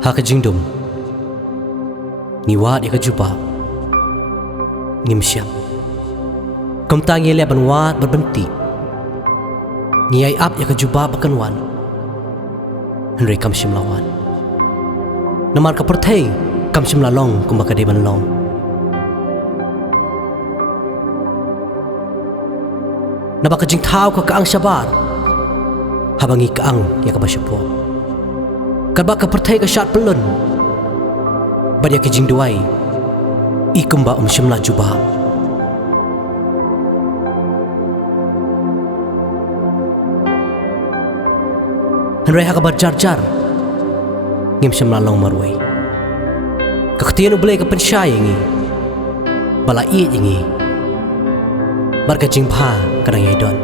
Hakajingdum Niwat ya kejupa Ngimsyam Kumta ngile banwat berbenti Ngiyai ap ya kejupa bakanwan Henry kamshim lawan Namar kapertay kamshim lalong kumbakade banlong Nabakajing tao ka kaang syabar Habangi kaang ya kabasyapo Kadba kapertay ka syat pelun Badya kijing duay Ikumba shimla jubah Henry hakabar jar-jar Ngim shimla long marway Kaktiyan ublay ka pensyay ingi Balait ingi Barkajing pa kadang yaidon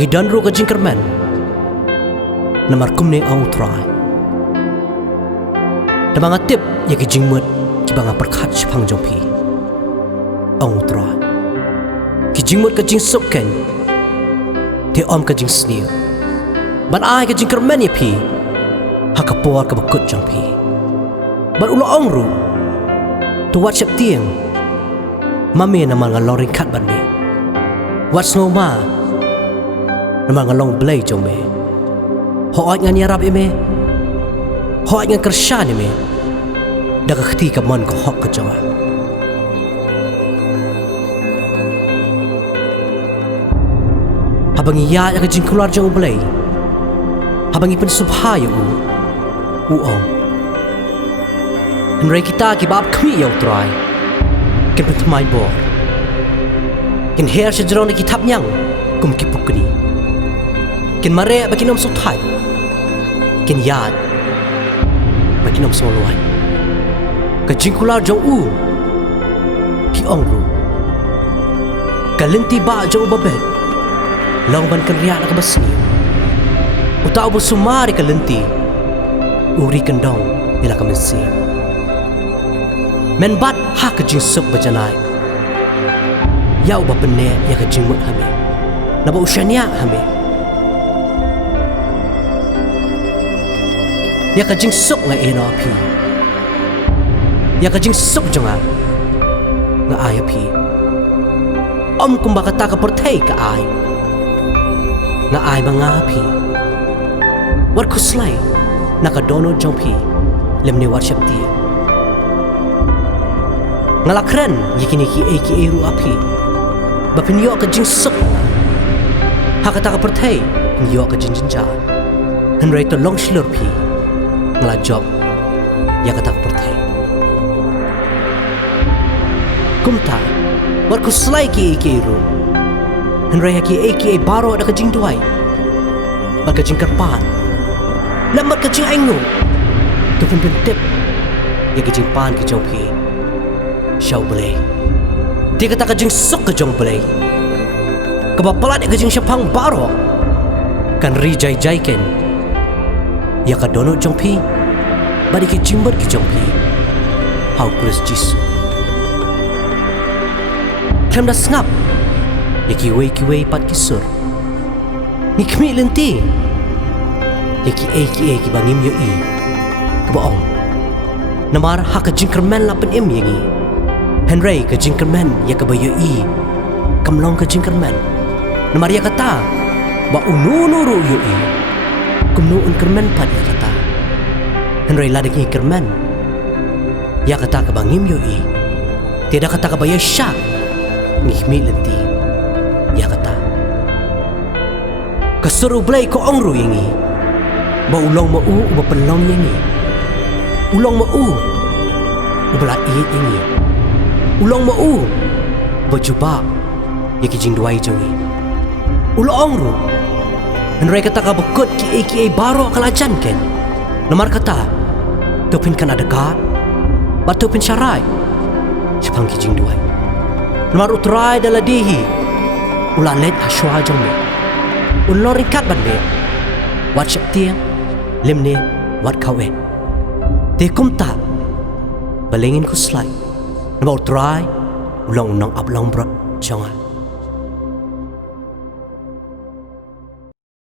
Ngidon ru kajing kermen Namar kumne ang utray Namang atip ya kajing mut Jibanga perkat sipang jompi Ang utray Kajing mut kajing sukken Te om kajing snil Ban ay kajing kermen ya pi Hakapor kabakut jompi Ban ulo ang ru Tuwat siap tiang Mami naman nga long ringkat ban me What's no ma Naman nga long blay jong me Hoat nga niyarap ime Hoat nga kersyan ime Dagakti ka man ko hok ka jawa Habang iya ya kajing keluar jong blay Habang ipan subhayo Uong Henry kita kibab kami yaw try Kin pentemai bor Kin her sejerong na kitab nyang Kum kipuk kini Kin mare bakinom sutay Kin yad Bakinom soluan Kajing kular jong Ki ongru Kalinti ba jong babet Long ban kan riak na kabasni Utau bu sumari kalinti Uri kendong Ila kamensi Men bat ha kajing suk bajanay Yau ba pene ya kajing mut hame Naba usyanya hame Ya kajing suk nga eno api Ya kajing suk jonga Nga ay api Om kumba kata kapertay ka ay Nga ay mga api Wat kuslay Nakadono jompi Lemne wat syapti Ngalakren Yikini ki eki eru api Bapinyo kajing suk Hakata kapertay Nyo kajing jinja Henry to long slurpi Ngala job Ya kata kapertay Kumta War kuslay ki eki eru Henry haki eki baro ada kajing duay Bar kajing karpat Lambat kajing aingu Tupin pentip Ya kajing pan ki jompi Syau belay Dia kata kajing suk ke jong belay Kebapalat ya kajing syapang baro Kan rijai-jai ken Ya ka dono jongpi Badi ki jimbat ki jongpi Hau kulis jisu Klem dah sengap Ya kiwei pat kisur Ni kemi lenti Ya ki bangim yo i Kebaong Namar ha kajing kermen lapan im yangi Henry ke jingkerman ya ke bayu i Kamlong ke jingkerman Namar ya kata Ba unu-unu yu i Kumnuun kerman pad ya kata Henry ladik i kerman Ya kata ke bangim yu i Tidak kata ke bayu syak Ngihmi lenti Ya kata Kesuruh belai ko ongru yangi Ba ulong mau uba pelong yangi Ulong mau Ubala iit yangi Ulong mau Berjubak Ya kijing duai jongi Ulong ru Henry kata ka bekut ki baro kalajan ken Namar kata Tupin kan ada ka Batupin syarai Sipang kijing duai Namar utrai daladihi Ulah let hasyua jongi Ulong ringkat bande Wat syap tiang Limne wat kawen Tekum tak Balengin ku slide Namar utrai Ulong unang ablong berat Jangan